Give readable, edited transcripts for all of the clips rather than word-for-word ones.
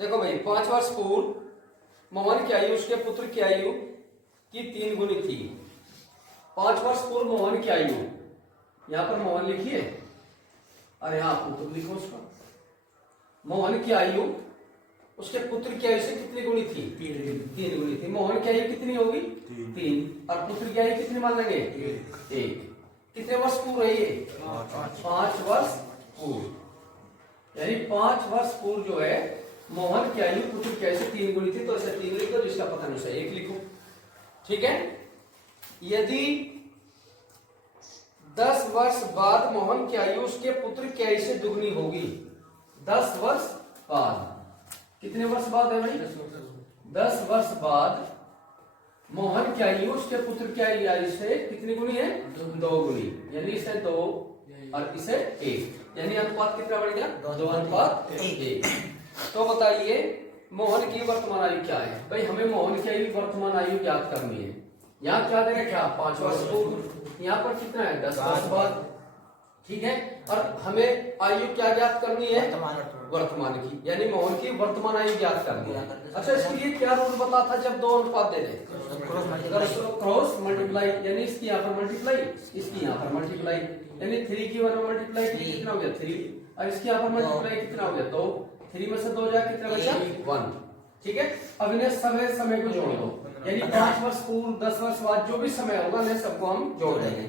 देखो भाई 5 वर्ष पूर्व मोहन की आयु उसके पुत्र की आयु की 3 गुनी थी। 5 वर्ष पूर्व मोहन की आयु, यहां पर मोहन लिखिए और यहां पुत्र लिखो उसका। मोहन की आयु उसके पुत्र की आयु से कितनी गुनी थी? 3 गुनी थी। मोहन की आयु कितनी होगी? 3 और पुत्र की आयु कितनी मान लेंगे? 1। कितने वर्ष पूर्व है ये? 5 वर्ष पूर्व। यानी 5 वर्ष पूर्व जो है मोहन की आयु पुत्र की आयु से 3 गुनी थी, तो ऐसे 3 लिख दो, जिसका पता नहीं उसे 1 लिखो। ठीक है। यदि 10 वर्ष बाद मोहन की आयु उसके पुत्र की आयु से दुगनी होगी, 10 वर्ष बाद, कितने वर्ष बाद है भाई? 10 वर्ष बाद मोहन की आयु उसके पुत्र की आयु से कितनी गुनी है? 2 गुनी। यानी इसे 2 और इसे 1, यानी अनुपात कितना बढ़ गया? 2:1। तो बताइए मोहन की वर्तमान आयु क्या है? भाई हमें मोहन की आयु वर्तमान आयु ज्ञात करनी है। यहाँ क्या देगा? क्या 5 वर्ष पूर्व। यहाँ पर कितना है? 10 वर्ष बाद। ठीक है। और हमें आयु क्या ज्ञात करनी है? वर्तमान की, यानी मोहन की वर्तमान आयु ज्ञात करनी है। अच्छा, इसके लिए क्या रूल बता था जब 2 अनुपात दे दे? क्रॉस मल्टीप्लाई, यानी इसकी यहाँ पर मल्टीप्लाई, इसकी यहाँ पर मल्टीप्लाई, यानी 3 की 1 मल्टीप्लाई कितना हो गया? 3, और इसकी यहाँ पर मल्टीप्लाई कितना हो गया? 2। 3 में से 2 जाए कितना बचा? 1। ठीक है। अब इन्हें समय को जोड़ दो, यानी 5 वर्ष पूर्व 10 वर्ष बाद जो भी समय होगा इन्हें सबको हम जोड़ देंगे।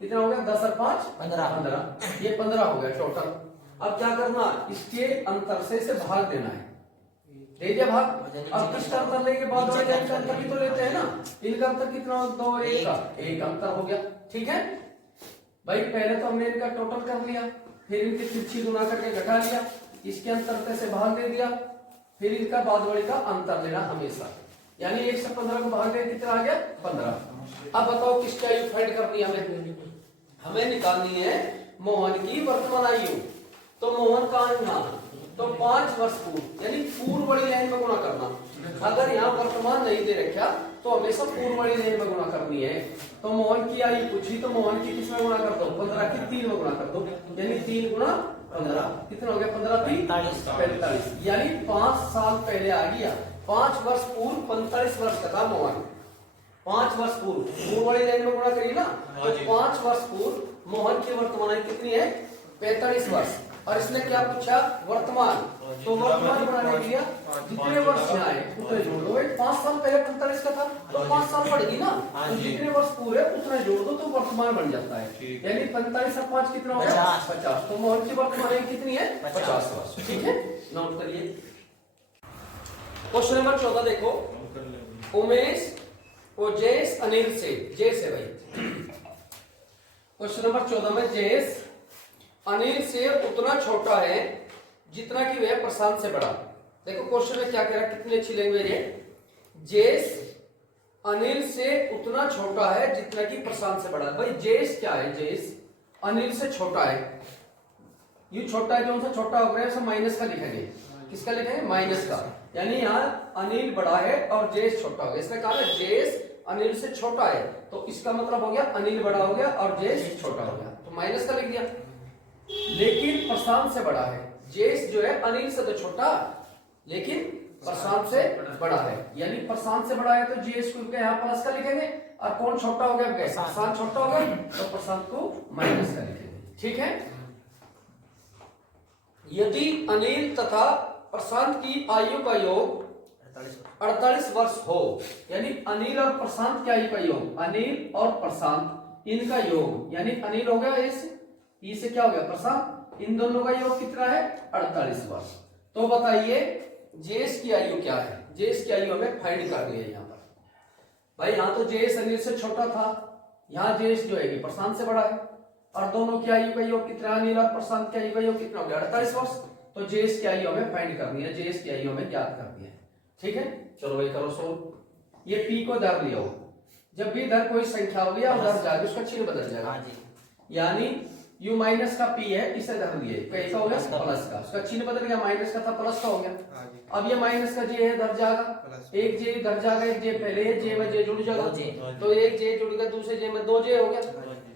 कितना हो गया? 10 और 5 15। ये 15 हो गया टोटल। अब क्या करना? इसके अंतर से इसे भाग देना है। दे दिया भाग। अब किसका अंतर लेके बाद वाले का अंतर भी तो लेते हैं ना। इनका अंतर कितना? 2 और 1 का 1 अंतर हो गया। ठीक है भाई। पहले तो हमने इनका टोटल कर लिया, फिर इनकी तिरछी गुना करके घटा लिया, इसके अंतर से भाग दे दिया, फिर इनका बाद वाले का अंतर लेना हमेशा। यानी 1 से 15 को भाग दे, कितना आ गया? 15। अब बताओ किसकी आयु फाइंड करनी है? हमें निकालनी है मोहन की वर्तमान आयु। तो मोहन कहां है? यहाँ। तो 5 वर्ष पूर्व, यानी पूर्व वाली लाइन में गुणा करना। अगर यहाँ वर्तमान नहीं दे रखा तो हमेशा पूर्व वाली लाइन में गुणा करनी है। तो मोहन की आयु पूछी तो मोहन की किस में गुणा कर दो? 15 की 3 में गुणा कर दो, यानी 3 गुणा 15 कितना हो गया? 15 3 45, यानी 5 साल पहले आ गया। 5 वर्ष पूर्व 45 वर्ष का था मोहन। 5 वर्ष पूर्व वाली लाइन में गुणा करिए ना, तो 5 वर्ष पूर्व मोहन की वर्तमान आयु कितनी है? 45 वर्ष। और इसने क्या पूछा? वर्तमान। तो वर्तमान बनाने के लिए जितने वर्ष यहाँ आए उतने जोड़ दो। 5 साल पहले 45 का था तो 5 साल बढ़ेगी ना, तो जितने वर्ष पूरे उतने जोड़ दो तो वर्तमान बन जाता है। यानी 45 और 5 कितना हो गया? 50। तो मोहन की वर्तमान आयु कितनी है? 50 वर्ष। ठीक है, नोट करिए। क्वेश्चन नंबर 14 देखो। उमेश और जयेश अनिल से, जयेश है भाई। क्वेश्चन नंबर 14 में जयेश अनिल से उतना छोटा है जितना कि वह प्रशांत से बड़ा। देखो क्वेश्चन में क्या कह रहा है, कितनी अच्छी लैंग्वेज है। जयेश अनिल से उतना छोटा है जितना कि प्रशांत से बड़ा। भाई जयेश क्या है? जयेश अनिल से छोटा है। ये छोटा है, जो उनसे छोटा हो गया उसे माइनस का लिखेंगे। किसका लिखेंगे? माइनस का। यानी यहाँ अनिल बड़ा है और जयेश छोटा हो गया। इसने कहा जयेश अनिल से छोटा है, तो इसका मतलब हो गया अनिल बड़ा हो गया और जयेश छोटा हो गया, तो माइनस का लिख दिया। लेकिन प्रशांत से बड़ा है। जयेश जो है अनिल से तो छोटा लेकिन प्रशांत से बड़ा है, यानी प्रशांत से बड़ा है तो जयेश को यहाँ प्लस का लिखेंगे, और कौन छोटा हो गया? प्रशांत छोटा हो गया, तो प्रशांत को माइनस का लिखेंगे। ठीक है। यदि अनिल तथा प्रशांत की आयु का योग 48 वर्ष हो, यानी अनिल और प्रशांत की आयु का योग, अनिल और प्रशांत इनका योग, यानी अनिल हो गया ई से क्या हो गया? प्रशांत, इन दोनों का योग कितना है? 48 वर्ष। तो बताइए जयेश की आयु क्या है? जयेश की आयु हमें फाइंड करनी है। यहाँ पर भाई यहाँ तो जयेश अनिल से छोटा था, यहाँ जयेश जो है प्रशांत से बड़ा है, और दोनों की आयु का योग कितना? अनिल और प्रशांत की आयु का योग कितना हो गया? 48 वर्ष। तो जयेश की आयु हमें फाइंड करनी है, जयेश की आयु हमें ज्ञात करनी है। ठीक है, चलो भाई करो सोल्व। ये पी को इधर लिया हो, जब भी इधर कोई संख्या होगी या उधर जाएगी उसका चिन्ह बदल जाएगा। यानी यू माइनस का पी है, इसे इधर लिए, कैसा हो गया? प्लस का, उसका चिन्ह बदल गया, माइनस का था प्लस का हो गया। अब ये माइनस का जे है इधर जाएगा, एक जे इधर जाएगा, एक जे पहले है, जे में जे जुड़ जाएगा, तो एक जे जुड़ गया, दूसरे जे में 2 जे हो गया,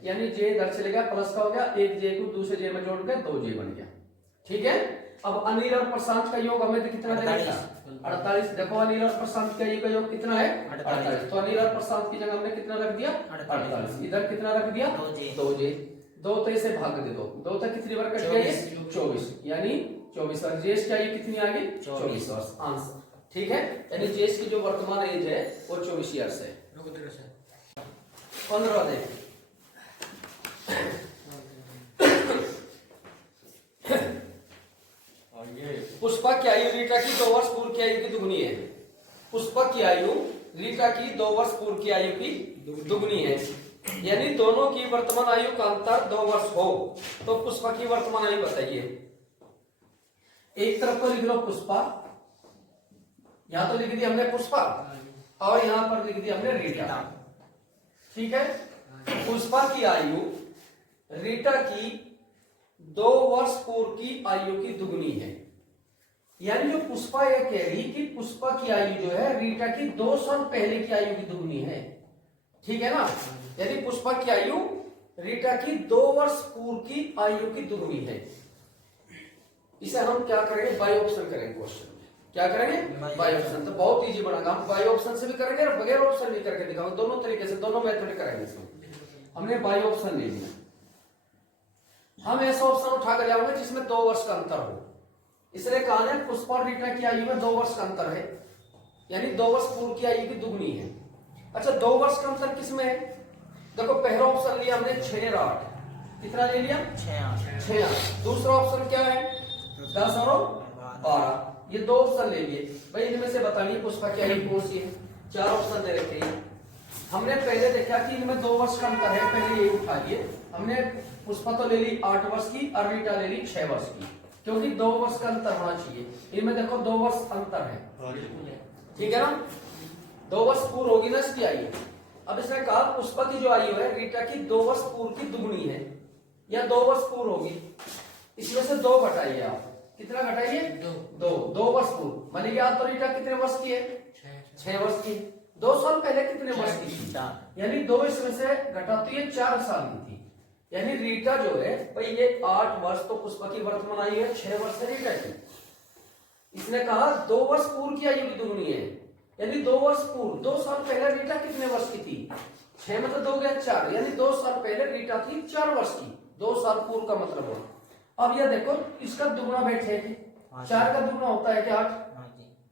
यानी जे इधर चले गया प्लस का हो गया, एक जे को दूसरे जे में जोड़ के 2 जे बन गया। ठीक है। अब अनिल और प्रशांत का योग हमें कितना देगा? 48। देखो अनिल और प्रशांत का योग कितना है? 48। तो अनिल और प्रशांत की जगह हमने कितना रख दिया? 48। इधर कितना रख दिया? 2j। 2 तो इसे भाग दे दो, 2 तक कितनी बार कट गया ये? 24, यानी 24। और जेस क्या ये कितनी आ गई? 24 वर्ष आंसर। ठीक है, यानी जेस की जो वर्तमान एज है वो 24 ईयर्स है। 15 देख। पुष्पा की आयु रीटा की 2 वर्ष पूर्व की आयु की दुगनी है। पुष्पा की आयु रीटा की 2 वर्ष पूर्व की आयु की दुगनी है, यानी दोनों की वर्तमान आयु का अंतर 2 वर्ष हो तो पुष्पा की वर्तमान आयु बताइए। एक तरफ तो लिख लो पुष्पा, यहां तो लिख दिया हमने पुष्पा, और यहां पर लिख दिया हमने रीटा। ठीक है, पुष्पा की आयु रीटा की 2 वर्ष पूर्व की आयु की दुगनी है, यानी जो पुष्पा ये कह रही कि पुष्पा की आयु जो है रीटा की 2 साल पहले की आयु की दुगनी है। ठीक है ना, यानी पुष्पा की आयु रीटा की 2 वर्ष पूर्व की आयु की दुगनी है। इसे हम क्या करेंगे? बाय ऑप्शन करेंगे क्वेश्चन में। क्या करेंगे? By option. तो बहुत इजी बनेगा, हम बाय ऑप्शन से भी करेंगे और बगैर ऑप्शन भी करके दिखाओगे, दोनों तरीके से, दोनों मेथड करेंगे इसमें। हमने बाय ऑप्शन ले लिया, हम ऐसा ऑप्शन उठा कर जाओगे जिसमें 2 वर्ष का अंतर हो, इसलिए कहा है पुष्पा और रीटा की आयु में 2 वर्ष का अंतर है, यानी 2 वर्ष पूर्व की आयु की दुगनी है। अच्छा, 2 वर्ष का अंतर किसमें है? देखो पहला ऑप्शन लिया हमने 6 और 8, कितना ले लिया? 6 8। दूसरा ऑप्शन क्या है? 10 और 12, ये 2 ऑप्शन ले लिए। भाई इनमें से बताइए पुष्पा की आयु कौन सी है? 4 ऑप्शन दे रखे हैं। हमने पहले देखा कि इनमें 2 वर्ष का अंतर है, पहले ये उठा लिए हमने। पुष्पा तो ले ली 8 वर्ष की और रीटा ले ली 6 वर्ष की, क्योंकि 2 वर्ष का अंतर होना चाहिए। इनमें देखो 2 वर्ष अंतर है, ठीक है ना? 2 वर्ष पूर्व होगी ना इसकी आयु। अब इसने कहा पुष्पा की जो आयु है रीटा की 2 वर्ष पूर्व की दुगनी है, या 2 वर्ष पूर्व होगी। इसमें से 2 घटाइए आप, कितना घटाइए? 2 वर्ष पूर्व। मानी कि आप तो रीटा कितने वर्ष की है? 6 वर्ष की। 2 साल पहले कितने वर्ष की थी? यानी 2 इसमें से घटाती है 4 साल की थी, यानी रीटा जो है भाई ये 8 वर्ष, तो पुष्पा की वर्तमान आयु है 6 वर्ष है रीटा की। इसने कहा 2 वर्ष पूर्व की आयु की दुगनी है, यानी 2 वर्ष पूर्व, 2 साल पहले रीटा कितने वर्ष की थी? 6 में तो 2 गया 4, यानी 2 साल पहले रीटा थी 4 वर्ष की। 2 साल पूर्व का मतलब है। अब यह देखो इसका दुगना बैठे, 4 का दुगना होता है क्या? 8।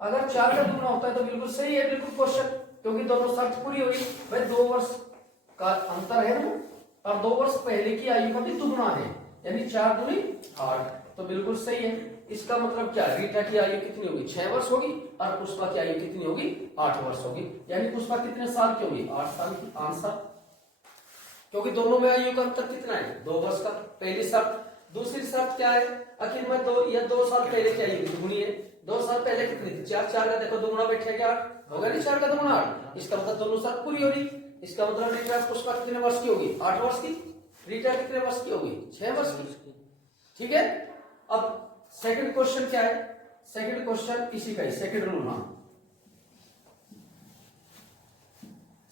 अगर 4 का दुगना होता है तो बिल्कुल सही है, बिल्कुल क्वेश्चन, क्योंकि दोनों शर्त पूरी हुई। भाई 2 वर्ष का अंतर है ना, और 2 वर्ष पहले की आयु का भी दुगना है, यानी 4 दूनी 8, तो बिल्कुल सही है। इसका मतलब क्या? रीटा की आयु कितनी होगी? 6 वर्ष होगी, और पुष्पा की आयु कितनी होगी? 8 वर्ष होगी, यानी पुष्पा कितने साल की होगी? 8 साल की आंसर, क्योंकि दोनों में आयु का अंतर कितना है? 2 वर्ष का, पहली शर्त। दूसरी शर्त क्या है? आखिर में 2 साल पहले की आयु की दुगनी है। 2 साल पहले कितनी थी? 4, 4 का देखो दुगना बैठे क्या? 8 होगा नहीं? 4 का दुगना 8, इसका मतलब दोनों शर्त पूरी हो रही। इसका मतलब रीटा पुष्पा कितने वर्ष की होगी? 8 वर्ष की। रीटा कितने वर्ष की होगी? 6 वर्ष की। ठीक है, अब सेकंड क्वेश्चन क्या है? सेकंड क्वेश्चन इसी का ही, सेकंड रूल। ना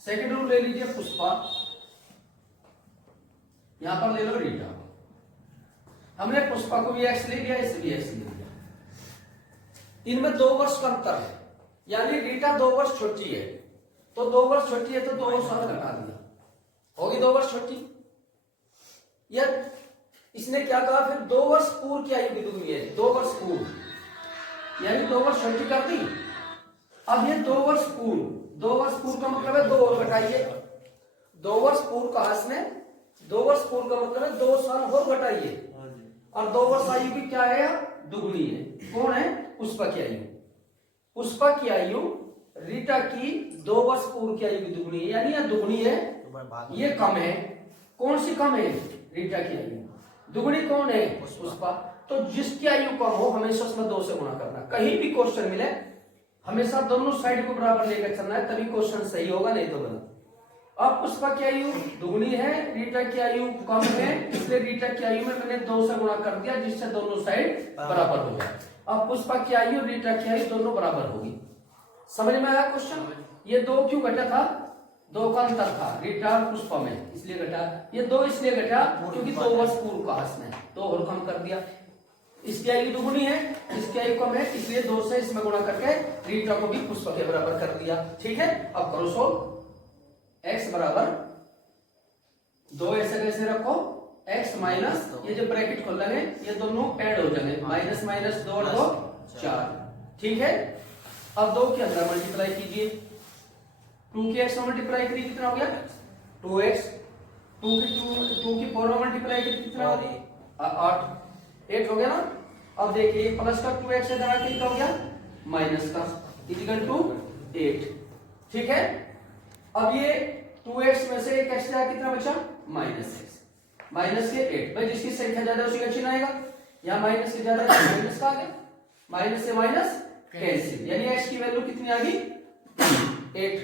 सेकंड रूल ले लीजिए पुष्पा, यहां पर ले लो रीटा। हमने पुष्पा को भी एक्स ले लिया, इसे भी एक्स ले लिया। इनमें 2 वर्ष का अंतर है, यानी रीटा 2 वर्ष छोटी है, तो 2 वर्ष छोटी है तो 2 साल घटा दिया, होगी 2 वर्ष छोटी। या इसने क्या कहा फिर? 2 वर्ष पूर्व की आयु की दुगनी है, 2 वर्ष पूर्व, यानी 2 वर्ष छोटी कर दी। अब ये 2 वर्ष पूर्व, 2 वर्ष पूर्व का मतलब है 2 और घटाइए। 2 वर्ष पूर्व कहा इसने, 2 वर्ष पूर्व का मतलब है 2 साल और घटाइए, और 2 वर्ष आयु की क्या है? दुगनी है। कौन है? पुष्पा की आयु। पुष्पा की आयु रीटा की 2 वर्ष पूर्व की आयु की दुगनी है, यानी यह दुगनी है, ये कम है। कौन सी कम है? रीटा की आयु। दुगनी कौन है? पुष्पा। तो जिसकी आयु कम हो हमेशा उसमें 2 से गुणा करना। कहीं भी क्वेश्चन मिले हमेशा दोनों साइड को बराबर लेकर चलना है, तभी क्वेश्चन सही होगा, नहीं तो गलत। अब पुष्पा की आयु दुगनी है, रीटा की आयु कम है, इसलिए रीटा की आयु में मैंने 2 से गुणा कर दिया, जिससे दोनों साइड बराबर हो गया। अब पुष्पा की आयु रीटा की आयु दोनों बराबर होगी। समझ में आया क्वेश्चन? ये 2 क्यों घटा था? 2 का अंतर था रीटा और पुष्पा में, इसलिए घटा। ये 2 इसलिए घटा क्योंकि 2 वर्ष पूर्व का इसने 2 और कम कर दिया। इसकी आयु दुगुनी है, इसकी आयु कम है, इसलिए 2 से इसमें गुणा करके रीटा को भी पुष्पा के बराबर कर दिया। ठीक है, अब करो सोल्व। x बराबर 2 ऐसे कैसे रखो, x माइनस ये जो ब्रैकेट खोल लेंगे ये दोनों ऐड हो जाएंगे, माइनस माइनस 2 और 2 4। ठीक है, अब 2 के अंदर मल्टीप्लाई कीजिए, 2 की x मल्टीप्लाई करिए कितना हो गया 2x, 2 की 4 में मल्टीप्लाई करिए कितना हो गया 8 हो गया ना। अब देखिए प्लस का 2x से घटा के कितना हो गया माइनस का इक्वल टू 8। ठीक है, अब ये 2x में से एक एक्स्ट्रा कितना बचा माइनस x, माइनस के 8। भाई जिसकी संख्या ज्यादा उसी का चिन्ह आएगा, यहाँ माइनस के ज्यादा माइनस का आ गया, माइनस से माइनस कैंसिल, यानी x की वैल्यू कितनी आ गई 8।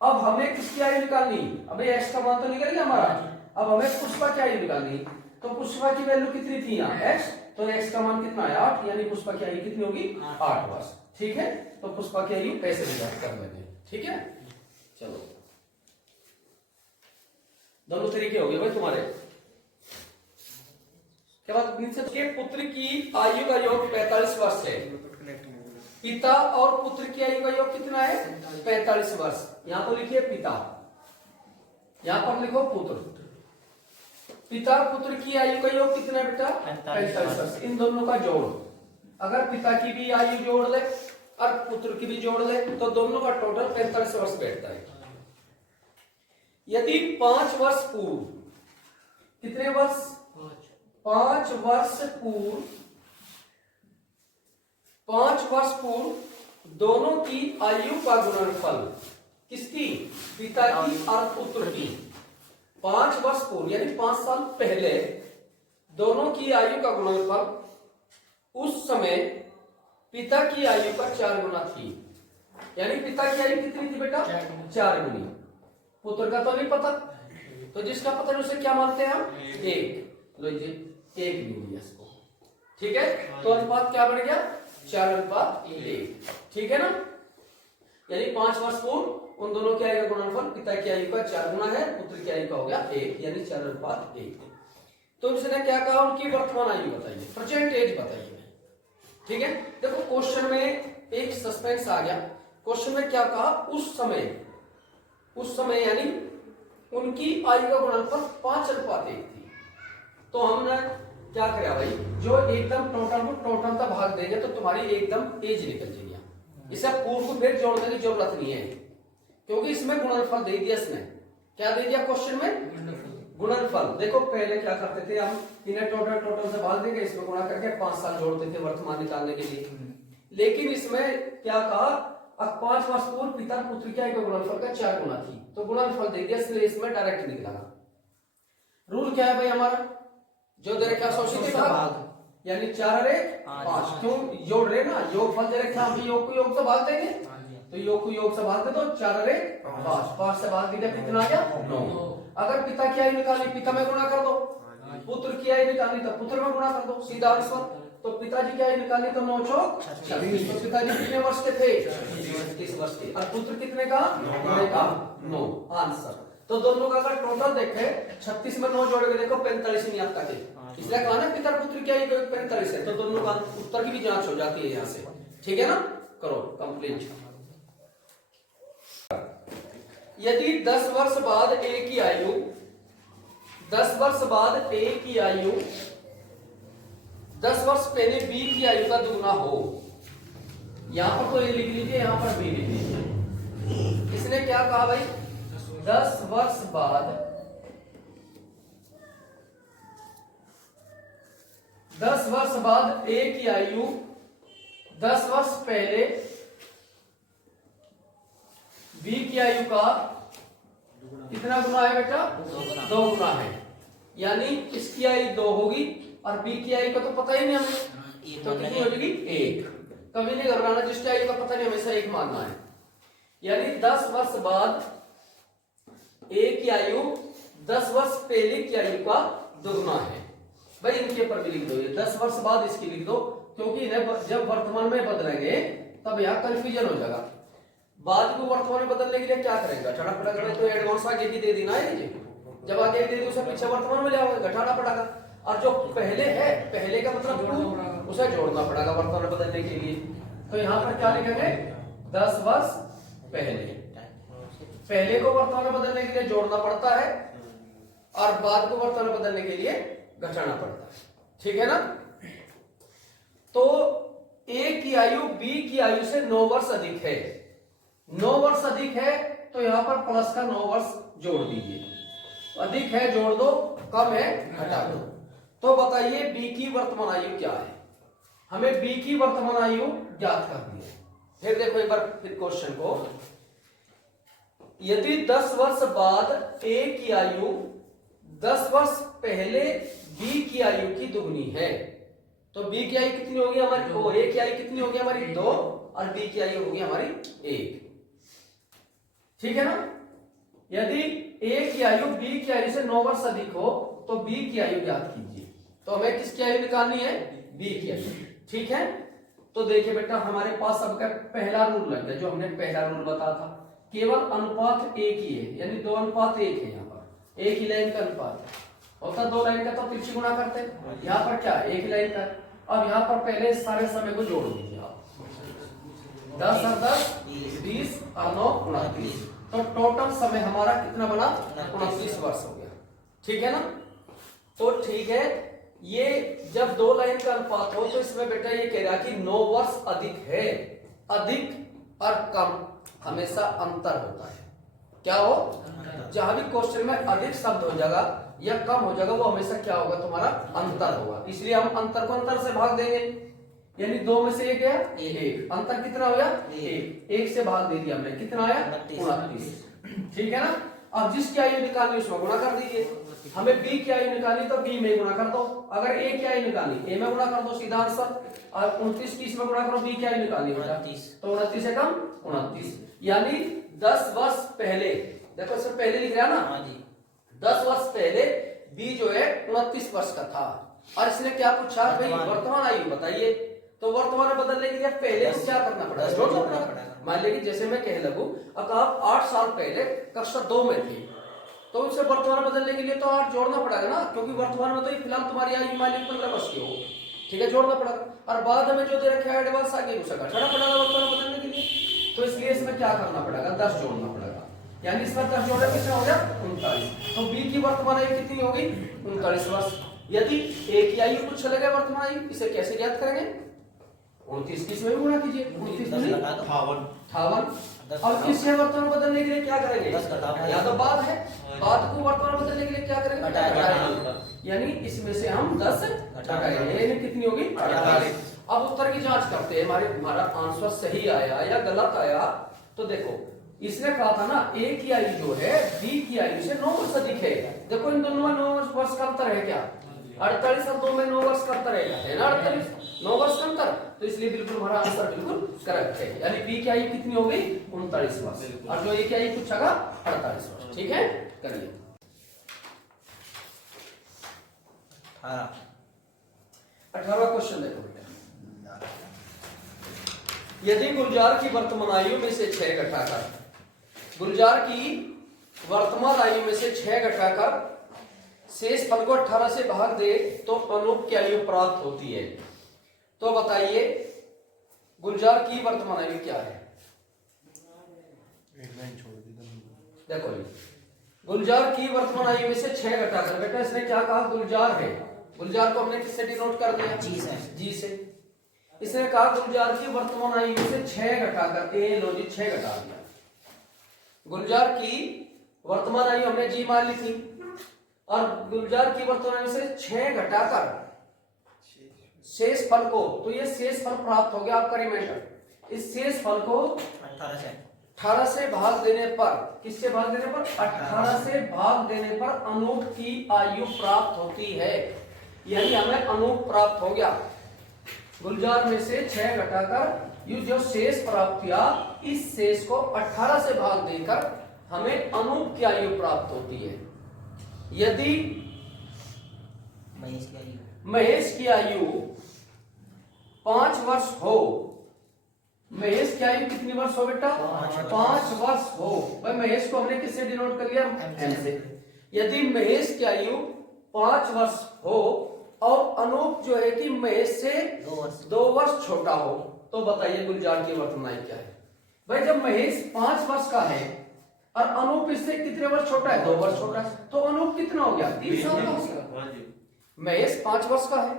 अब हमें किसकी आयु निकालनी, अबे x का मान तो निकल गया हमारा, अब हमें पुष्पा की आयु निकालनी। तो पुष्पा की वैल्यू कितनी थी यहाँ x, तो x का मान कितना है 8, यानी पुष्पा की आयु कितनी होगी 8 वर्ष। ठीक है, तो पुष्पा की आयु कैसे निकाल कर लेंगे। ठीक है, चलो दोनों तरीके हो गए भाई तुम्हारे। क्या बात नीचे के पुत्र की आयु का योग 45 वर्ष है, पिता और पुत्र की आयु का योग कितना है 45 वर्ष। यहां तो लिखिए पिता, यहां पर लिखो पुत्र। पिता पुत्र की आयु का योग कितना है बेटा 45 वर्ष। इन दोनों का जोड़, अगर पिता की भी आयु जोड़ ले और पुत्र की भी जोड़ ले तो दोनों का टोटल 45 वर्ष बैठता है। यदि 5 वर्ष पूर्व, कितने वर्ष 5 वर्ष पूर्व, 5 वर्ष पूर्व दोनों की आयु का गुणनफल, किसकी पिता की और पुत्र की, 5 वर्ष पूर्व यानी 5 साल पहले दोनों की आयु का गुणनफल उस समय पिता की आयु का 4 गुना थी। यानी पिता की आयु कितनी थी बेटा 4 गुनी, पुत्र का तो नहीं पता, तो जिसका पता है उसे क्या मानते हैं हम 1। लो जी 1 गिन लिया इसको। ठीक है, तो अनुपात क्या बन गया 4:1। ठीक है ना, यानी 5 वर्ष पूर्व उन दोनों की आयु का गुणनफल पिता की आयु का 4 गुना है, पुत्र की आयु का हो गया 1, यानी 4:1। तो उसने क्या कहा उनकी वर्तमान आयु बताइए, प्रेजेंट एज बताइए। ठीक है, देखो क्वेश्चन में एक सस्पेंस आ गया। क्वेश्चन में क्या कहा उस समय यानी उनकी आयु का गुणनफल 5:1 थी। तो हमने क्या करा भाई, जो एकदम टोटल को टोटल का भाग देंगे तो तुम्हारी एकदम एज निकल जाएगी। इसे पूर्व को फिर जोड़ने की जरूरत नहीं है, क्योंकि इसमें गुणनफल दे दिया। इसने क्या दे दिया क्वेश्चन में गुणनफल। देखो पहले क्या करते थे हम, इन्हें टोटल से भाग देंगे, इसमें गुणा करके 5 साल जोड़ते थे वर्तमान निकालने के लिए। लेकिन इसमें क्या कहा, अब 5 वर्ष पूर्व पिता पुत्र की आयु का गुणनफल का 4 गुना थी, तो गुणनफल दे दिया, इसलिए इसमें डायरेक्ट निकला। रूल क्या है भाई हमारा, जो दे रखा शोषित भाग, यानी 4:5। क्यों जोड़ रहे ना, योग फल दे रखा, हम योग को योग से भाग देंगे, तो योग को योग से भाग दे तो 4:5, 5 से भाग दिया कितना आ गया 9। अगर पिता की आयु निकाली पिता में गुणा कर दो, पुत्र की आयु निकाली तो पुत्र में गुणा कर दो, सीधा आंसर। तो पिताजी की आयु निकाली तो 9 चौक 26। तो पिताजी कितने वर्ष के थे 30 वर्ष के, और पुत्र कितने का 9 आंसर। तो दोनों का अगर टोटल देखे 36 में 9 जोड़ के देखो 45 नहीं आता के, इसलिए कहा ना पिता पुत्र की आयु 45 है, तो दोनों का उत्तर की भी जांच हो जाती है यहाँ से। ठीक है ना, करो कंप्लीट। यदि 10 वर्ष बाद ए की आयु 10 वर्ष बाद ए की आयु 10 वर्ष पहले बी की आयु का दुगुना हो, यहां पर तो ए लिख लीजिए, यहां पर बी लिख लीजिए। इसने क्या कहा भाई, 10 वर्ष बाद 10 वर्ष बाद ए की आयु 10 वर्ष पहले बी की आयु का कितना गुना है बेटा 2 गुना है, यानी इसकी आयु 2 होगी और बी की आयु का तो पता ही नहीं हमें, तो कितनी हो जाएगी 1। कभी नहीं घबराना, जिसकी आयु का पता नहीं हमेशा 1 मानना है। यानी 10 वर्ष बाद ए की आयु 10 वर्ष पहले की आयु का दुगुना है। भाई इनके ऊपर भी लिख दो, ये 10 वर्ष बाद इसकी लिख दो, क्योंकि इन्हें जब वर्तमान में बदलेंगे तब यहाँ कंफ्यूजन हो जाएगा। बाद को वर्तमान में बदलने के लिए क्या करेंगे, घटाना पड़ेगा। तो एडवांस आगे की दे देना है, जब आगे दे दी उसे पीछे वर्तमान में ले आओगे, घटाना पड़ेगा। और जो पहले है, पहले का मतलब उसे जोड़ना पड़ेगा वर्तमान में बदलने के लिए। तो यहाँ पर क्या लिखेंगे 10 वर्ष पहले को वर्तमान में बदलने के लिए जोड़ना पड़ता है और बाद को वर्तमान में बदलने के लिए घटाना पड़ता है, ठीक है ना। तो ए की आयु बी की आयु से 9 वर्ष अधिक है, 9 वर्ष अधिक है तो यहां पर प्लस का 9 वर्ष जोड़ दीजिए, अधिक है जोड़ दो, कम है घटा दो। तो बताइए बी की वर्तमान आयु क्या है, हमें बी की वर्तमान आयु ज्ञात करनी है। फिर देखो एक बार फिर क्वेश्चन को, यदि 10 वर्ष बाद ए की आयु 10 वर्ष पहले बी की आयु की दुगनी है, तो बी की आयु कितनी होगी हमारी, ओ ए की आयु कितनी होगी हमारी 2 और बी की आयु होगी हमारी 1, ठीक है ना। यदि ए की आयु बी की आयु से 9 वर्ष अधिक हो तो बी की आयु ज्ञात कीजिए। तो हमें किसकी आयु निकालनी है, बी की आयु, ठीक है। तो देखिए बेटा हमारे पास सबका पहला रूल लग गया, जो हमने पहला रूल बताया था, केवल अनुपात एक ही है, यानी 2 अनुपात 1 है। यहाँ पर एक ही लाइन का अनुपात होता, 2 लाइन का तो तिरछी गुणा करते हैं, यहाँ पर क्या एक लाइन का। अब यहाँ पर पहले सारे समय को जोड़ दीजिए आप, 10 और 10 20 और 9 29, तो टोटल समय हमारा कितना बना 29 वर्ष हो गया, ठीक है ना। तो ठीक है, ये जब 2 लाइन का अनुपात हो तो इसमें बेटा ये कह रहा कि 9 वर्ष अधिक है, अधिक और कम हमेशा अंतर होता है, क्या हो, जहां भी क्वेश्चन में अधिक शब्द हो जाएगा या कम हो जाएगा वो हमेशा क्या होगा तुम्हारा अंतर होगा, इसलिए हम अंतर को अंतर से भाग देंगे, यानी 2 में से 1 गया 1, अंतर कितना हो गया 1 से भाग दे दिया हमने, कितना आया 29, ठीक है ना। अब जिसकी आयु निकालनी उसमें गुणा कर दीजिए, हमें बी की आयु निकालनी तो बी में गुणा कर दो, अगर ए की आयु निकालनी ए में गुणा कर दो सीधा आंसर, और 29 30 में गुणा करो, बी की आयु निकालनी बेटा तो 29 से कम 29, यानी 10 वर्ष पहले, देखो इसमें पहले लिख रहा ना 10 वर्ष पहले बी जो है 29 वर्ष का था, और इसने क्या पूछा भाई वर्तमान आयु बताइए, तो वर्तमान में बदलने के लिए पहले को क्या करना पड़ेगा, जोड़ना पड़ेगा। मान लीजिए जैसे मैं कह लगूं अब आप 8 साल पहले कक्षा 2 में थे, तो उसे वर्तमान बदलने के लिए तो 8 जोड़ना पड़ेगा ना, क्योंकि वर्तमान में तो फिलहाल तुम्हारी आयु मान लीजिए 15 वर्ष की हो, ठीक है, जोड़ना पड़ेगा। और बाद में जो दे रखा है एडवांस आगे उसे घटाना पड़ेगा वर्तमान बदलने के लिए, तो इसलिए इसमें क्या करना पड़ेगा 10 जोड़ना पड़ेगा, यानी इसमें 10 जोड़ने कितना हो गया 39। तो बी की वर्तमान आयु कितनी होगी 39 वर्ष। यदि ए की आयु कुछ चले गए वर्तमान आयु, इसे कैसे ज्ञात करेंगे, 29 30 में गुणा कीजिए, 29 58। अब इससे वर्तमान बदलने के लिए क्या करेंगे, या तो बाद है, बाद को वर्तमान बदलने के लिए क्या करेंगे घटाएंगे, यानी इसमें से हम 10 घटाएंगे, यानी कितनी होगी 48। अब उत्तर की जांच करते हैं, हमारा आंसर सही आया या गलत आया। तो देखो इसने कहा था ना ए की आयु जो है बी की आयु से 9 वर्ष अधिक है, देखो इन दोनों में 9 वर्ष का अंतर है, क्या 48 और 2 में 9 वर्ष का अंतर है ना, 48 9 वर्ष का अंतर, तो इसलिए बिल्कुल हमारा आंसर बिल्कुल करेक्ट है, यानी बी की आयु कितनी हो गई 39 वर्ष, और जो ए की आयु पूछा 48 वर्ष, ठीक है। करिए 18वां क्वेश्चन देखो बेटा, यदि गुलजार की वर्तमान आयु में से 6 घटाकर, गुलजार की वर्तमान आयु में से 6 घटाकर शेष फल को 18 से भाग दे तो अनूप की आयु प्राप्त होती है। तो बताइए गुलजार की वर्तमान आयु क्या है, देखो गुलजार की वर्तमान आयु में से 6 घटाकर, बेटा इसने क्या कहा गुलजार है, गुलजार को हमने किससे डिनोट कर दिया जी से। इसने कहा गुलजार की वर्तमान आयु में से 6 घटाकर, ए लो जी 6 घटा दिया, गुलजार की वर्तमान आयु हमने जी मान ली थी, और गुलजार की वर्तमान आयु से 6 घटाकर शेष फल को, तो ये शेष फल प्राप्त हो गया आपका रिमाइंडर, इस शेष फल को 18 से भाग देने पर, किससे भाग देने पर 18 से भाग देने पर अनूप की आयु प्राप्त होती है, यानी हमें अनूप प्राप्त हो गया। गुलजार में से 6 घटाकर ये जो शेष प्राप्त किया, इस शेष को 18 से भाग देकर हमें अनूप की आयु प्राप्त होती है। यदि महेश की आयु 5 वर्ष हो, महेश की आयु कितनी वर्ष हो बेटा 5 वर्ष हो, भाई महेश को हमने किससे डिनोट कर लिया एम से। यदि महेश की आयु 5 वर्ष हो और अनूप जो है कि महेश से 2 वर्ष छोटा हो, तो बताइए गुलजार की वर्तमान आयु क्या है। भाई जब महेश 5 वर्ष का है और अनूप इससे कितने वर्ष छोटा है, 2 वर्ष छोटा है, तो अनूप कितना हो गया, 3 साल का हो गया। महेश 5 वर्ष का है,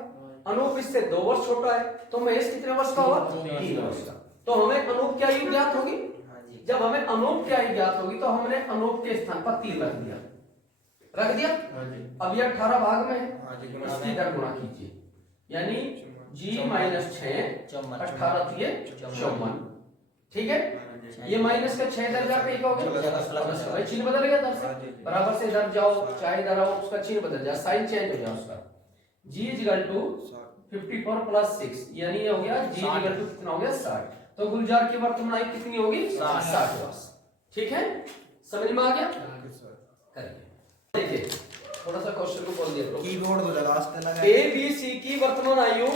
अनूप इससे 2 वर्ष छोटा है, तो महेश कितने वर्ष का हुआ, 3 वर्ष का। तो हमें अनूप की आयु ज्ञात होगी। जब हमें अनूप की आयु ज्ञात होगी तो हमने अनूप के स्थान पर 3 रख दिया। अब ये 18 भाग में है, इसकी इधर गुणा कीजिए, यानी g माइनस 6 18 थी 54, ठीक है। ये माइनस का 6 इधर जाके क्या हो गया, चिन्ह बदल गया इधर से, बराबर से इधर जाओ, चाहे इधर आओ, उसका चिन्ह बदल जाए, साइन चेंज हो जाए उसका। g इक्वल टू 54 प्लस 6, यानी ये हो गया g इक्वल टू कितना हो गया, 60। तो गुलजार की वर्तमान आयु कितनी होगी, 60 वर्ष। ठीक है, समझ में आ गया। देखिए थोड़ा सा क्वेश्चन को बोल दिया, कीबोर्ड तो लगा ए बी सी की वर्तमान आयु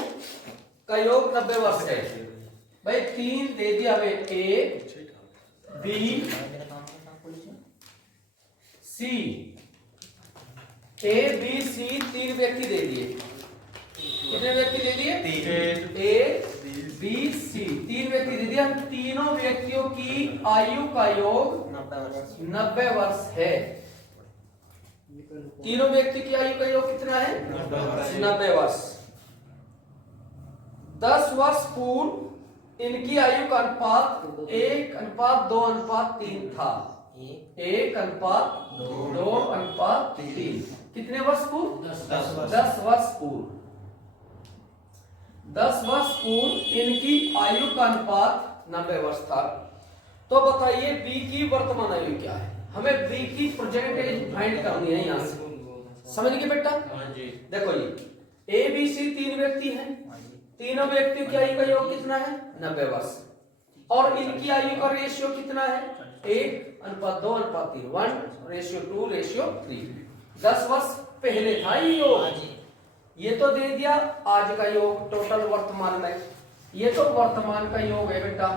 का योग 90 वर्ष है। भाई 3 दे दिया हमें, A B C, A B C 3 व्यक्ति दे दिए। कितने व्यक्ति दे दिए, ए बी सी 3 व्यक्ति दे दिए। तीनों व्यक्तियों की आयु का योग 90 वर्ष है। तीनों व्यक्ति की आयु का योग कितना है, 90 वर्ष। 10 वर्ष पूर्व इनकी आयु का अनुपात 1:2:3 था। 1:2:3। कितने वर्ष पूर्व, 10 वर्ष पूर्व। 10 वर्ष पूर्व इनकी आयु का अनुपात 90 वर्ष था। तो बताइए बी की वर्तमान आयु क्या है। हमें बी की प्रेजेंट एज फाइंड करनी है। यहां से समझ गए बेटा। देखो ये ए बी सी 3 व्यक्ति हैं, तीनों व्यक्तियों की आयु का योग कितना है, 90 वर्ष। और इनकी आयु का रेशियो कितना है, 1:2:3, 1:2:3। 10 वर्ष पहले था ये योग। ये तो दे दिया आज का योग टोटल वर्तमान में, ये तो वर्तमान का योग है बेटा।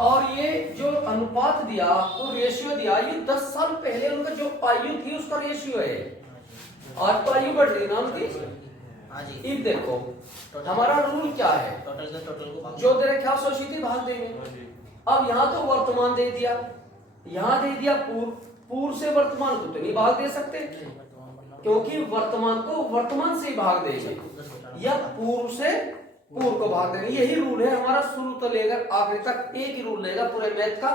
और ये जो अनुपात दिया आपको, रेशियो दिया, ये 10 साल पहले उनका जो आयु थी उसका रेशियो है। आज तो आयु बढ़ रही ना उनकी। अब देखो हमारा रूल क्या है, जो दे रखा है उसे सीधे भाग देंगे। अब यहाँ तो वर्तमान दे दिया, यहाँ दे दिया पूर्व, पूर्व से वर्तमान को तो नहीं भाग दे सकते, क्योंकि वर्तमान को वर्तमान से ही भाग देंगे, या पूर्व से पूर्व को भाग देंगे। यही रूल है हमारा, शुरू तो लेकर आखिरी तक एक ही रूल लेगा पूरे मैथ का,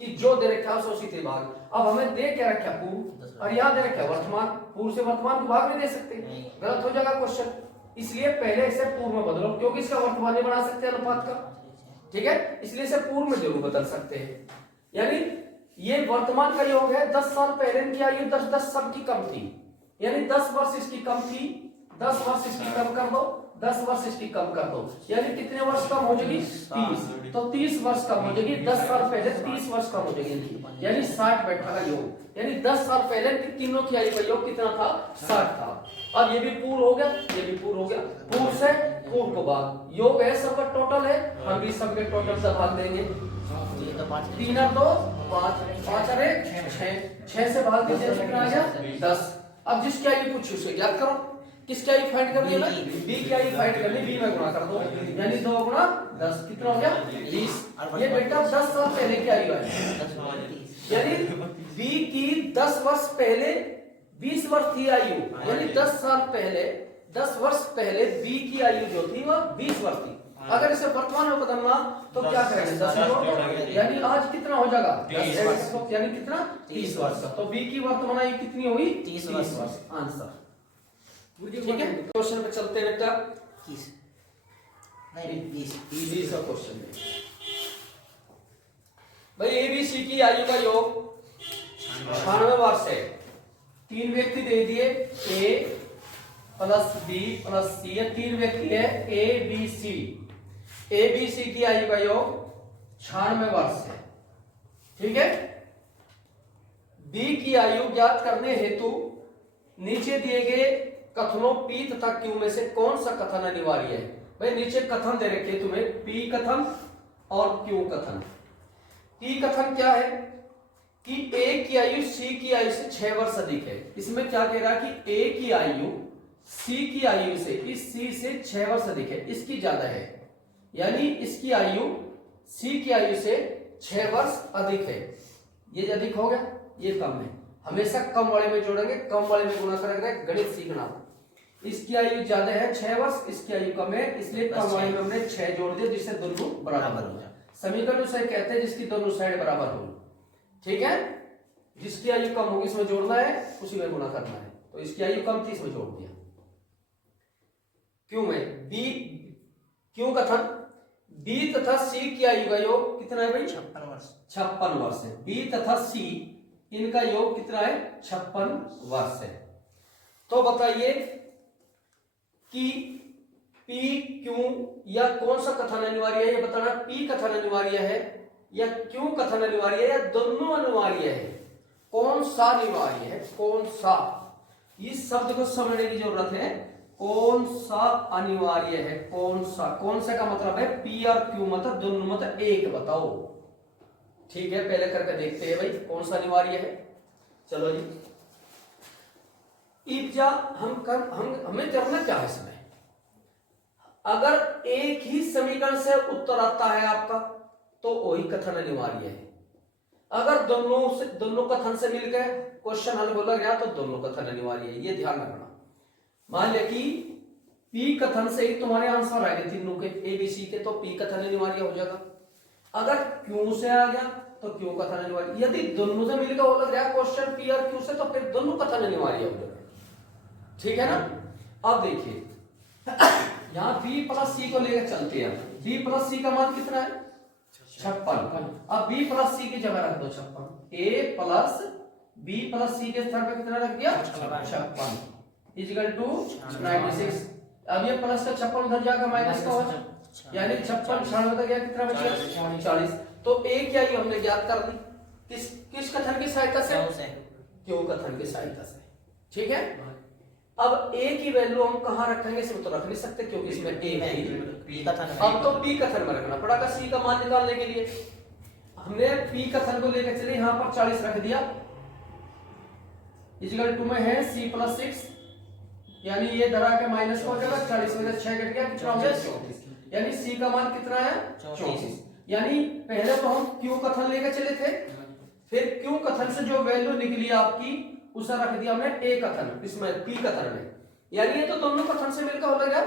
कि जो दे रखा है उसी से भाग। अब हमें दे क्या रखा, पूर्व, और यहाँ दे रखा वर्तमान, पूर्व से वर्तमान को भाग नहीं दे सकते, गलत हो जाएगा क्वेश्चन। इसलिए पहले इसे पूर्व में बदलो, क्योंकि इसका वर्तमान नहीं बना सकते अनुपात का, ठीक है, इसलिए इसे पूर्व में जरूर बदल सकते हैं। यानी ये वर्तमान का योग है, 10 साल पहले इनकी आयु 10 साल की कम थी, यानी 10 वर्ष इसकी कम थी, 10 वर्ष इसकी कम कर दो, 10 वर्ष इसकी कम कर दो, यानी कितने वर्ष कम हो जाएगी, 30। तो 30 वर्ष कम हो जाएगी, 10 साल पहले 30 वर्ष कम हो जाएगी इनकी, यानी 60 बैठा का योग। यानी 10 साल पहले तीनों की आयु का योग कितना था, 60 था। अब ये भी पूर्व हो गया, ये भी पूर्व हो गया, पूर्व से पूर्व को भाग, योग है सबका टोटल है, हम भी सबके टोटल से भाग देंगे। 3 और 2 5, 5 और 1 6, 6 से भाग दीजिए, कितना आ गया 10। अब जिसकी आयु पूछी उसे ज्ञात करो। किसकी आयु फाइंड करनी है, बी की आयु फाइंड करनी, बी में गुणा कर दो, यानी 2 गुणा 10 कितना हो गया 20। ये बेटा 10 साल पहले की आयु है, यानी बी की 10 वर्ष पहले 20 वर्ष थी आयु, यानी 10 साल पहले 10 वर्ष पहले बी की आयु जो थी वह 20 वर्ष थी। अगर इसे वर्तमान में बदलना तो क्या करेंगे, 10 यानी आज कितना हो जाएगा 10, यानी कितना 30 वर्ष का। तो बी की वर्तमान आयु कितनी हुई, 30 वर्ष। आंसर ठीक है। क्वेश्चन पे चलते हैं बेटा, 20 का क्वेश्चन है भाई। एबीसी की आयु का योग 96 वर्ष है। 3 व्यक्ति दे दिए, ए प्लस बी प्लस सी, 3 व्यक्ति है A B C. A B C की आयु का योग 96 वर्ष है, ठीक है। बी की आयु ज्ञात करने हेतु नीचे दिए गए कथनों पी तथा क्यू में से कौन सा कथन अनिवार्य है। भाई नीचे कथन दे रखे तुम्हें, पी कथन और क्यू कथन। पी कथन क्या है कि ए की आयु सी की आयु से 6 वर्ष अधिक है। इसमें क्या कह रहा है कि ए की आयु सी की आयु से, इस सी से 6 वर्ष अधिक है, इसकी ज्यादा है, यानी इसकी आयु सी की आयु से 6 वर्ष अधिक है। ये अधिक हो गया, ये कम है। हमेशा कम वाले में जोड़ेंगे, कम वाले में गुणा करेंगे, गणित सीखना। इसकी आयु ज्यादा है 6 वर्ष, इसकी आयु कम है, इसलिए कम वाले में हमने 6 जोड़ दिया, जिससे दोनों बराबर हो जाए। समीकरण उसे कहते हैं जिसकी दोनों साइड बराबर हो। ठीक है, जिसकी आयु कम होगी इसमें जोड़ना है, उसी में गुणा करना है। तो इसकी आयु कम थी, इसमें जोड़ दिया। क्यों में बी, क्यों कथन, बी तथा सी की आयु का योग कितना है भाई? 56 वर्ष। 56 वर्ष है। बी तथा सी इनका योग कितना है? 56 वर्ष है। तो बताइए कि पी क्यों या कौन सा कथन अनिवार्य है, ये बताना। पी कथन अनिवार्य है या क्यों कथन अनिवार्य है या दोनों अनिवार्य है? कौन सा अनिवार्य है? कौन सा, इस शब्द को समझने की जरूरत है। कौन सा अनिवार्य है? कौन सा, कौन सा का मतलब है पी और क्यू मतलब दोनों मतलब एक बताओ। ठीक है, पहले करके देखते हैं भाई कौन सा अनिवार्य है। चलो जी, इब्जा हमें करना क्या है इसमें? अगर एक ही समीकरण से उत्तर आता है आपका तो वही कथन अनिवार्य है। अगर दोनों कथन से मिलकर क्वेश्चन हल बोला गया तो दोनों कथन अनिवार्य है, ये ध्यान रखना। मान लिया कि पी कथन से ही तुम्हारे आंसर आएंगे तीनों के, ए बी सी के, तो पी कथन अनिवार्य हो जाएगा। अगर क्यू से आ गया तो क्यू कथन अनिवार्य। यदि दोनों से मिलकर हो लग रहा क्वेश्चन पी और क्यू से, तो फिर दोनों कथन अनिवार्य हो जाएगा। ठीक है ना? अब देखिए यहां बी प्लस सी को लेकर चलते हैं। बी प्लस सी का मान कितना है? 56। अब बी प्लस सी की जगह रख दो 56। ए प्लस बी प्लस सी के स्थान पर कितना रख दिया? 56 इक्वल टू 96। अब ये प्लस का 56 उधर जाकर माइनस का होगा, यानी 56 96 गया, कितना बचा? 40। तो ए क्या ये हमने ज्ञात कर दी, किस कथन की सहायता से? क्यों कथन की सहायता से। ठीक है, अब ए की वैल्यू हम कहां रखेंगे? इसमें तो रख नहीं सकते क्योंकि इसमें ए है। अब तो पी कथन में रखना पड़ेगा सी का मान निकालने के लिए। हमने पी कथन को लेकर चले, यहां पर 40 रख दिया, इक्वल टू में है सी प्लस 6, यानी ये धरा के माइनस हो जाएगा। 40 में 6 कट गया, कितना हो गया? 34। यानी सी का मान कितना है? 34। यानी पहले तो हम क्यू कथन लेकर चले थे, फिर क्यू कथन से जो वैल्यू निकली आपकी उसे रख दिया हमने ए कथन, इसमें पी कथन में। यानी ये तो दोनों कथन से मिलकर हो गया,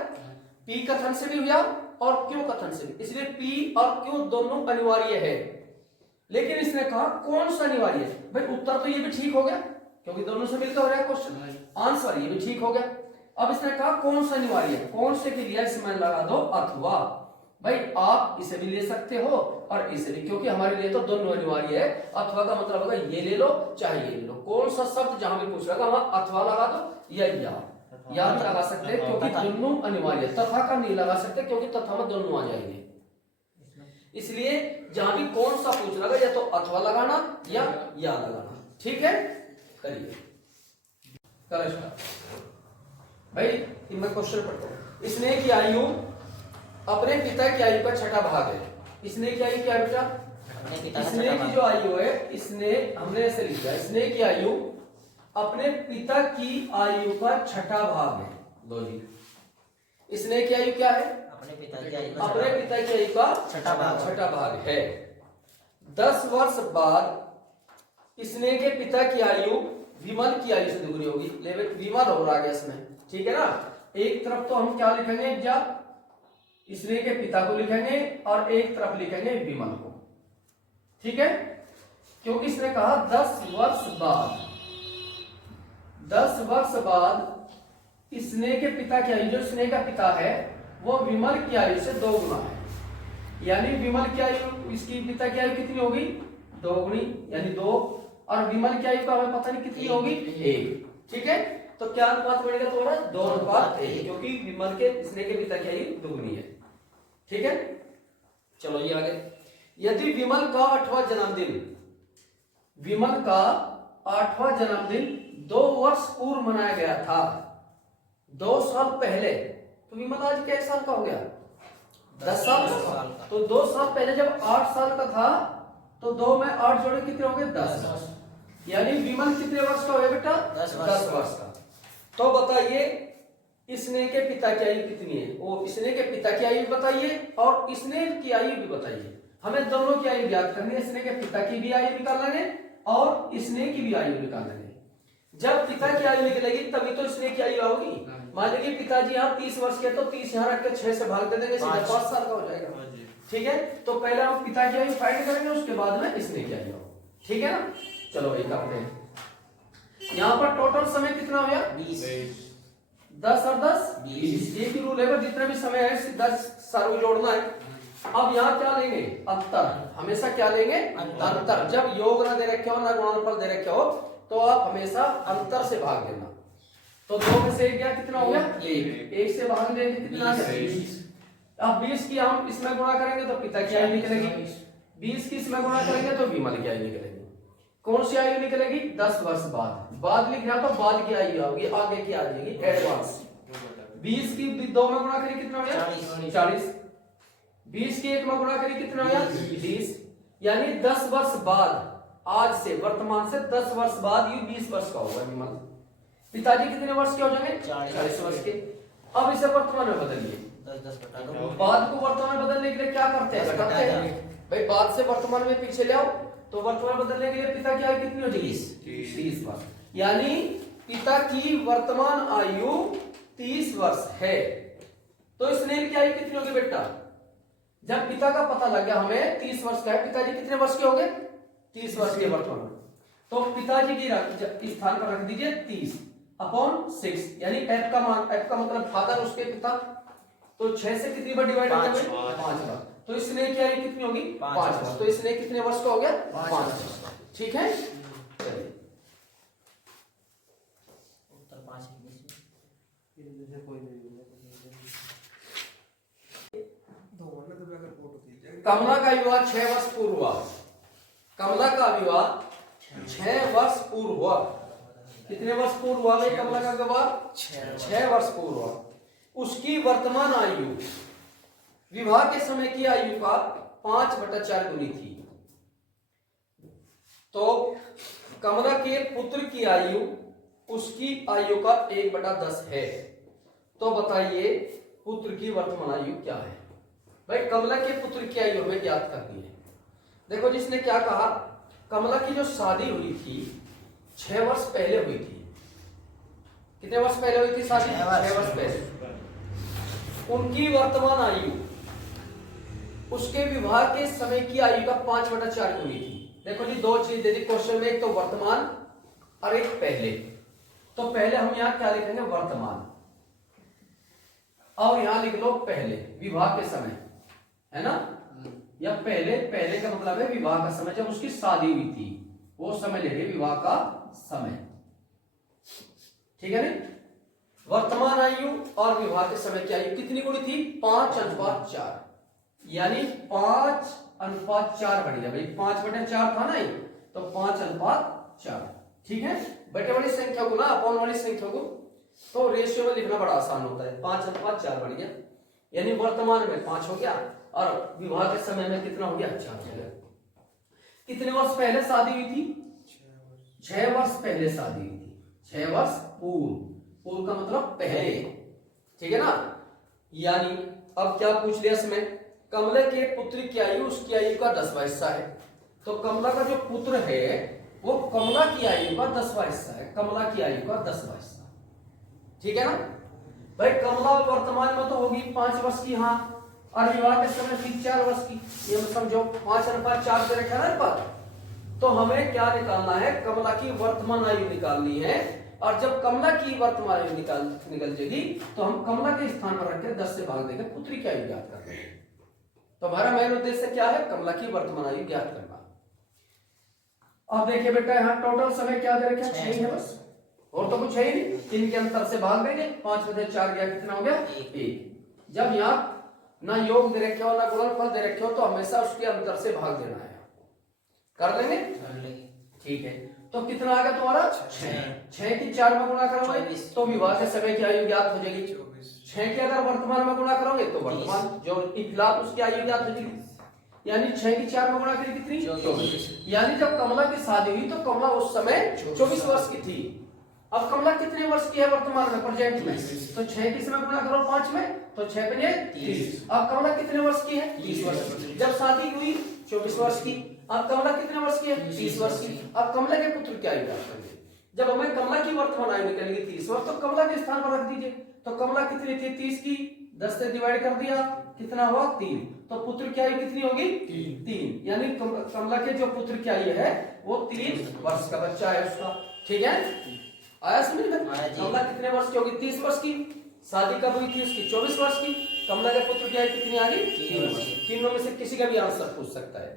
पी कथन से भी हुआ और क्यू कथन से भी, इसलिए पी और क्यू दोनों अनिवार्य है। लेकिन इसने कहा कौन सा अनिवार्य है? भाई उत्तर तो ये भी ठीक हो गया क्योंकि दोनों से मिलकर हो रहा है क्वेश्चन, आंसर ये भी ठीक हो गया। अब इसने कहा कौन सा अनिवार्य है? कौन से के लिए इसमें लगा दो अथवा। भाई आप इसे भी ले सकते हो और इसे भी, क्योंकि हमारे लिए तो दोनों अनिवार्य है। अथवा का मतलब होगा ये ले लो चाहे ये ले लो। कौन सा शब्द जहां भी पूछ रहा वहां अथवा लगा दो या भी लगा सकते हैं क्योंकि दोनों अनिवार्य है। तथा का नहीं लगा सकते क्योंकि तथा में दोनों आ जाएंगे। इसलिए जहां भी कौन सा पूछ रहा या तो अथवा लगाना या लगाना। ठीक है, करिए भाई। इनमें क्वेश्चन पढ़ता हूं। इसने की आयु अपने पिता की आयु का छठा भाग है। इसने की आयु क्या बेटा? इसने की जो आयु है, इसने हमने ऐसे लिखा, इसने की आयु अपने पिता की आयु का छठा भाग है। लो जी, इसने की आयु क्या है? अपने पिता की आयु का छठा भाग है। 10 वर्ष बाद इसने के पिता की आयु विमल की आयु से दुगनी होगी। लेवल विमल हो रहा है इसमें, ठीक है ना? एक तरफ तो हम क्या लिखेंगे, जा इसने के पिता को लिखेंगे और एक तरफ लिखेंगे विमल को। ठीक है, क्योंकि इसने कहा 10 वर्ष बाद इसने के पिता की आयु, जो स्नेह का पिता है वो विमल की आयु से 2 गुना है। यानी विमल की आयु, इसकी पिता की आयु कितनी होगी? 2 गुनी, यानी 2। और विमल की आयु का हमें पता नहीं कितनी होगी, 1। ठीक है, तो क्या अनुपात बनेगा तुम्हारा? 2:1, क्योंकि विमल के स्नेह के पिता की आयु 2 गुनी है। ठीक है, चलो ये आगे। यदि विमल का 8वां जन्मदिन 2 वर्ष पूर्व मनाया गया था, 2 साल पहले, तो विमल आज कितने साल का हो गया? 10 साल का। तो 2 साल पहले जब 8 साल का था तो 2 में 8 जोड़े कितने हो गए? 10। यानी विमल कितने वर्ष का हो गया बेटा? 10 वर्ष का। तो बताइए स्नेह के पिता की आयु कितनी है, वो स्नेह के पिता की आयु बताइए और स्नेह की आयु भी बताइए। हमें दोनों की आयु ज्ञात करनी है, स्नेह के पिता की भी आयु निकाल लेंगे और स्नेह की भी आयु निकाल लेंगे। जब पिता की आयु निकलेगी तभी तो स्नेह की आयु होगी। मान लीजिए पिताजी यहाँ 30 वर्ष के, तो 30 यहाँ रख के 6 से भाग दे देंगे, सीधे 5 साल का हो जाएगा। ठीक है, तो पहले हम पिता की आयु फाइंड करेंगे, उसके बाद में स्नेह की आयु। ठीक है ना, चलो भाई करते हैं। यहाँ पर टोटल समय कितना हो गया, 20। 10 और 10 20। ये की रूल है, जितना भी समय है 10 सारों जोड़ना है। अब यहाँ क्या लेंगे, अंतर। हमेशा क्या लेंगे, अंतर। जब योग ना दे रखे हो ना गुणनफल दे रखे हो तो आप हमेशा अंतर से भाग देना। तो 2 में से 1 गया, कितना हो गया 1 से भाग देंगे कितना, 20। अब 20 की हम इसमें गुणा करेंगे तो पिता की आयु निकलेगी, 20 की इसमें गुणा करेंगे तो विमल की आयु निकलेगी। कौन सी आयु निकलेगी, 10 वर्ष बाद लिखना तो बाद की आयु होगी, आगे की आ जाएगी एडवांस। 20 की 2 में गुणा करिए कितना हो गया 40। 20 की 1 में गुणा करिए कितना हो गया 20। यानी 10 वर्ष बाद, आज से वर्तमान से 10 वर्ष बाद ये 20 वर्ष का होगा विमल। पिताजी कितने वर्ष के हो जाएंगे 40 वर्ष के। अब इसे वर्तमान में बदलिए, 10 बाद को वर्तमान में बदलने के लिए क्या करते हैं, भाई बाद से वर्तमान में पीछे ले आओ, तो वर्तमान बदलने के लिए पिता की आयु कितनी हो जाएगी 30 वर्ष। यानी पिता की वर्तमान आयु 30 वर्ष है। तो स्नेह की आयु कितनी होगी बेटा, जब पिता का पता लग गया हमें 30 वर्ष का है, पिताजी कितने वर्ष के हो गए 30 वर्ष के वर्तमान में, तो पिताजी की स्थान पर रख दीजिए 30 अपॉन 6, यानी f का मान, f का मतलब फादर उसके पिता, तो 6 से कितनी बार डिवाइड हो जाएगा 5 बार। तो स्नेह की आयु कितनी होगी 5 वर्ष। तो स्नेह कितने वर्ष का हो गया 5 वर्ष। ठीक है, चलिए उत्तर 5 कमला का विवाह 6 वर्ष पूर्व हुआ। कमला का विवाह 6 वर्ष पूर्व हुआ। कितने वर्ष पूर्व हुआ भाई कमला का विवाह 6 वर्ष पूर्व हुआ। उसकी वर्तमान आयु विवाह के समय की आयु का 5/4 गुनी थी। तो कमला के पुत्र की आयु उसकी आयु का 1/10 है। तो बताइए पुत्र की वर्तमान आयु क्या है। भाई कमला के पुत्र की आयु हमें ज्ञात करनी है। देखो जिसने क्या कहा, कमला की जो शादी हुई थी 6 वर्ष पहले हुई थी। कितने वर्ष पहले हुई थी शादी 6 वर्ष पहले। उनकी वर्तमान आयु उसके विवाह के समय की आयु का 5/4 गुनी थी। देखो जी 2 चीज दे दी क्वेश्चन में, एक तो वर्तमान और एक पहले। तो पहले हम यहाँ क्या लिखेंगे वर्तमान, और यहां लिख लो पहले विवाह के समय, है ना, या पहले का मतलब है विवाह का समय, जब उसकी शादी हुई थी वो समय ले रहे विवाह का समय। ठीक है ना, वर्तमान आयु और विवाह के समय की आयु कितनी गुणी थी 5/4, यानी 5/4 बढ़ गया भाई, 5/4 था ना ये, तो 5/4। ठीक है, बटे वाली संख्या को ना अपॉन वाली संख्या को तो रेशियो में लिखना बड़ा आसान होता है। 5/4 बढ़ गया, यानी वर्तमान में 5 हो गया और विवाह के समय में कितना हो गया 4 हो गया। कितने वर्ष पहले शादी हुई थी 6 वर्ष पहले शादी हुई थी। 6 वर्ष पूर्व का मतलब पहले। ठीक है ना, यानी अब क्या पूछ लिया इसमें, कमला के पुत्र की आयु उसकी आयु का 10वां हिस्सा है। तो कमला का जो पुत्र है वो कमला की आयु का 10वां हिस्सा है, कमला की आयु का 10वां हिस्सा। ठीक है ना भाई, कमला वर्तमान में तो होगी 5 वर्ष की, हाँ, और विवाह के समय थी 4 वर्ष की। ये समझो 5/4 से रखा है पर। तो हमें क्या निकालना है, कमला की वर्तमान आयु निकालनी है। और जब कमला की वर्तमान आयु निकल जाएगी तो हम कमला के स्थान पर रखकर 10 से भाग देकर पुत्री की आयु ज्ञात कर देंगे। तो हमारा मेन उद्देश्य क्या है, कमला की वर्तमान आयु ज्ञात करना। अब देखिए बेटा यहाँ टोटल समय क्या दे रखा है 6 है बस, और तो कुछ है ही नहीं। 3 के अंतर से भाग देंगे, 5/4 गया, कितना हो गया 1। जब यहाँ ना योग दे रखे हो ना गुणनफल दे रखे हो तो हमेशा उसके अंतर से भाग देना है। कर लेंगे, ठीक है। तो कितना आ गया तुम्हारा 6 की 4 में गुणा करोगे तो विवाह के समय की आयु ज्ञात हो जाएगी। 6 की अगर वर्तमान में गुणा करोगे तो वर्तमान जो खिलाफ उसकी आयु ज्ञात हो जाएगी। यानी 6 की 4 में गुणा करें कितनी 24। यानी जब कमला की शादी हुई तो कमला उस समय 24 वर्ष की थी। अब कमला कितने वर्ष की है वर्तमान में, प्रेजेंट में? तो 6 किस में गुणा करो 5 में, तो 6 पने 30। अब कमला कितने वर्ष की है? 30 वर्ष की। जब शादी हुई 24 वर्ष की। अब कमला कितने वर्ष की है? 30 वर्ष की। अब कमला के पुत्र की आयु ज्ञात करेंगे। जब हमें कमला की वर्तमान आयु निकलेगी 30 वर्ष, तो कमला के स्थान पर रख दीजिए। तो कमला कितनी थी? 30 की 10 से डिवाइड कर दिया, कितना हुआ? 3। तो पुत्र की आयु कितनी होगी? 3। यानी कमला के जो पुत्र की आयु है वो 3 वर्ष का बच्चा है उसका। ठीक है, आया समझ में? कमला कितने वर्ष की होगी? 30 वर्ष की। शादी कब हुई थी उसकी? 24 वर्ष की। कमला के पुत्र की आयु कितनी आ गई? 3 वर्ष। तीनों में से किसी का भी आंसर पूछ सकता है।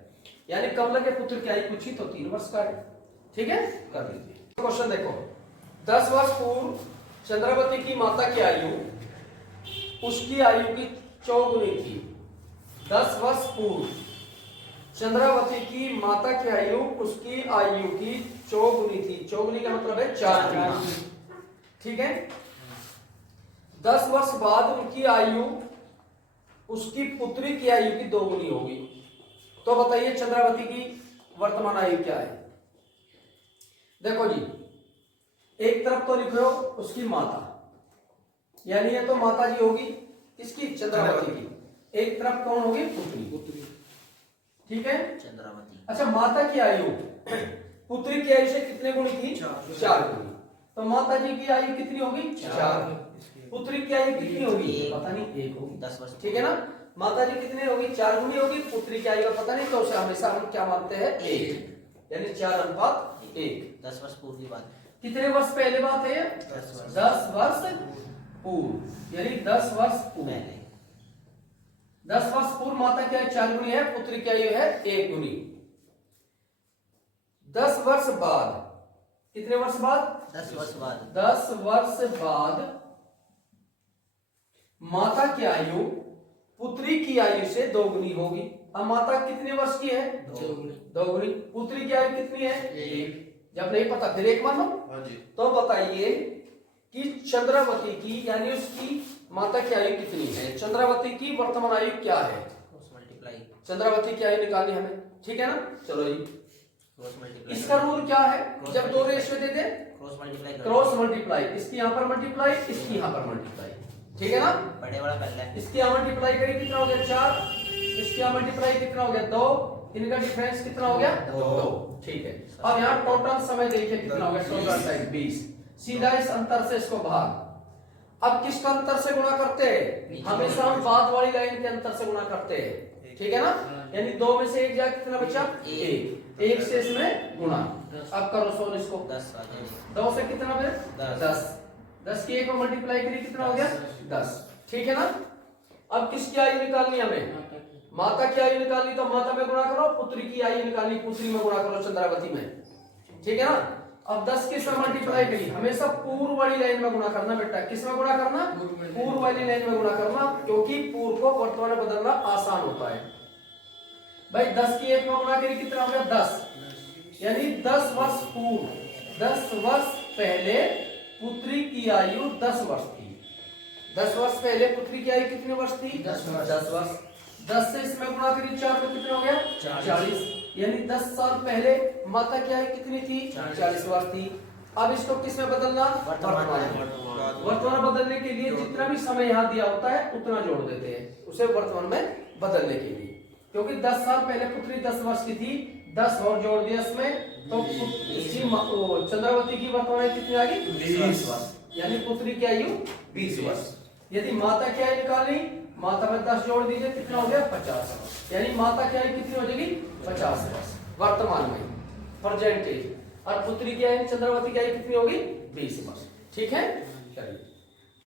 यानी कमला के पुत्र की आयु पूछी तो 3 वर्ष का है। ठीक है, कर लीजिए। क्वेश्चन देखो, 10 वर्ष पूर्व चंद्रावती की माता की आयु उसकी आयु की चौगुनी थी। 10 वर्ष पूर्व चंद्रावती की माता की आयु उसकी आयु की चौगुनी थी। चौगुनी का मतलब है 4 गुनी। ठीक है, 10 वर्ष बाद उनकी आयु उसकी पुत्री की आयु की 2 गुनी होगी। तो बताइए चंद्रावती की वर्तमान आयु क्या है? देखो जी, एक तरफ तो लिख लो उसकी माता, यानी ये तो माता जी होगी इसकी चंद्रावती की। एक तरफ कौन होगी? पुत्री। ठीक है, चंद्रावती। अच्छा, माता की आयु पुत्री की आयु से कितने गुनी थी? 4 गुनी। तो माता जी की आयु कितनी होगी? 4। पुत्री की आयु कितनी होगी? पता नहीं, 1 होगी। 10 वर्ष। ठीक है ना, माता जी कितनी होगी? 4 गुनी होगी। पुत्री की आयु का पता नहीं, तो उसे हमेशा हम क्या मानते हैं? 1, यानी 4:1। 10 वर्ष पूर्व की बात। कितने वर्ष पहले बात है? 10 वर्ष पूर्व, यानी 10 वर्ष पूर्व। 10 वर्ष पूर्व माता की आयु 4 गुनी है, पुत्री की आयु है 1 गुनी। 10 वर्ष बाद, कितने वर्ष बाद? 10 वर्ष बाद। 10 वर्ष बाद माता की आयु पुत्री की आयु से 2 गुनी होगी। अब माता कितने वर्ष की है? 2 गुनी। पुत्री की आयु कितनी है? 1। जब नहीं पता फिर 1 मानो। तो बताइए कि चंद्रावती की यानी उसकी माता की आयु कितनी है? चंद्रावती की वर्तमान आयु क्या है? चंद्रावती की आयु निकालनी हमें। ठीक है ना, चलो जी। इसका रूल क्या है? जब 2 रेशियो दे दे, क्रॉस मल्टीप्लाई। इसकी यहाँ पर मल्टीप्लाई, इसकी यहाँ पर मल्टीप्लाई। ठीक है ना, बड़े वाला कर ले। इसकी यहाँ मल्टीप्लाई करें कितना हो गया? 4। इसकी यहाँ मल्टीप्लाई कितना हो गया? 2। इनका डिफरेंस कितना हो गया? 2। ठीक है, अब यहाँ टोटल समय देखिए कितना हो गया? Total time 20। सीधा इस अंतर से इसको भाग। अब किसका अंतर से गुणा करते हैं? हमेशा हम बाद वाली लाइन के अंतर से गुणा करते हैं। ठीक है ना, यानी 2 में से 1 जाए, कितना बचा? 1 से इसमें गुणा। अब करो सोन इसको। 2 से कितना बचे? 10 की 1 को मल्टीप्लाई करिए, कितना हो गया? 10। ठीक है ना, अब किसकी आयु निकालनी हमें? माता की आयु निकालनी, तो माता में गुणा करो। पुत्री की आयु निकालनी, पुत्री में गुणा करो चंद्रावती में। ठीक है ना, अब 10 किस में मल्टीप्लाई करी? हमेशा पूर्व वाली लाइन में गुणा करना बेटा। किस में गुणा करना? पूर्व वाली लाइन में गुणा करना, क्योंकि पूर्व को वर्तमान में बदलना आसान होता है भाई। 10 की 1 में गुणा करी, कितना हो गया? 10। यानी 10 वर्ष पूर्व, 10 वर्ष पहले पुत्री की आयु 10 वर्ष थी। 10 वर्ष पहले पुत्री की आयु कितने वर्ष थी? 10 वर्ष। 10 से इसमें गुणा करिए, 4 में कितना हो गया? 40। यानी 10 साल पहले माता की आयु कितनी थी? 40 वर्ष थी। अब इसको किस में बदलना? वर्तमान बदलने के लिए जितना भी समय यहाँ दिया होता है उतना जोड़ देते हैं उसे वर्तमान में बदलने के लिए, क्योंकि 10 साल पहले पुत्री 10 वर्ष की थी, 10 और जोड़ दिया इसमें, तो चंद्रावती की वर्तमान आयु कितनी आ गई? 20 वर्ष। यानी पुत्री की आयु 20 वर्ष। यदि माता की आयु निकालनी, माता में 10 जोड़ दीजिए, कितना हो गया? 50 वर्ष। यानी माता की आयु कितनी हो जाएगी? 50 वर्ष वर्तमान में, प्रेजेंट एज। और पुत्री की आयु चंद्रावती की आयु कितनी होगी? 20 वर्ष। ठीक है, चलिए।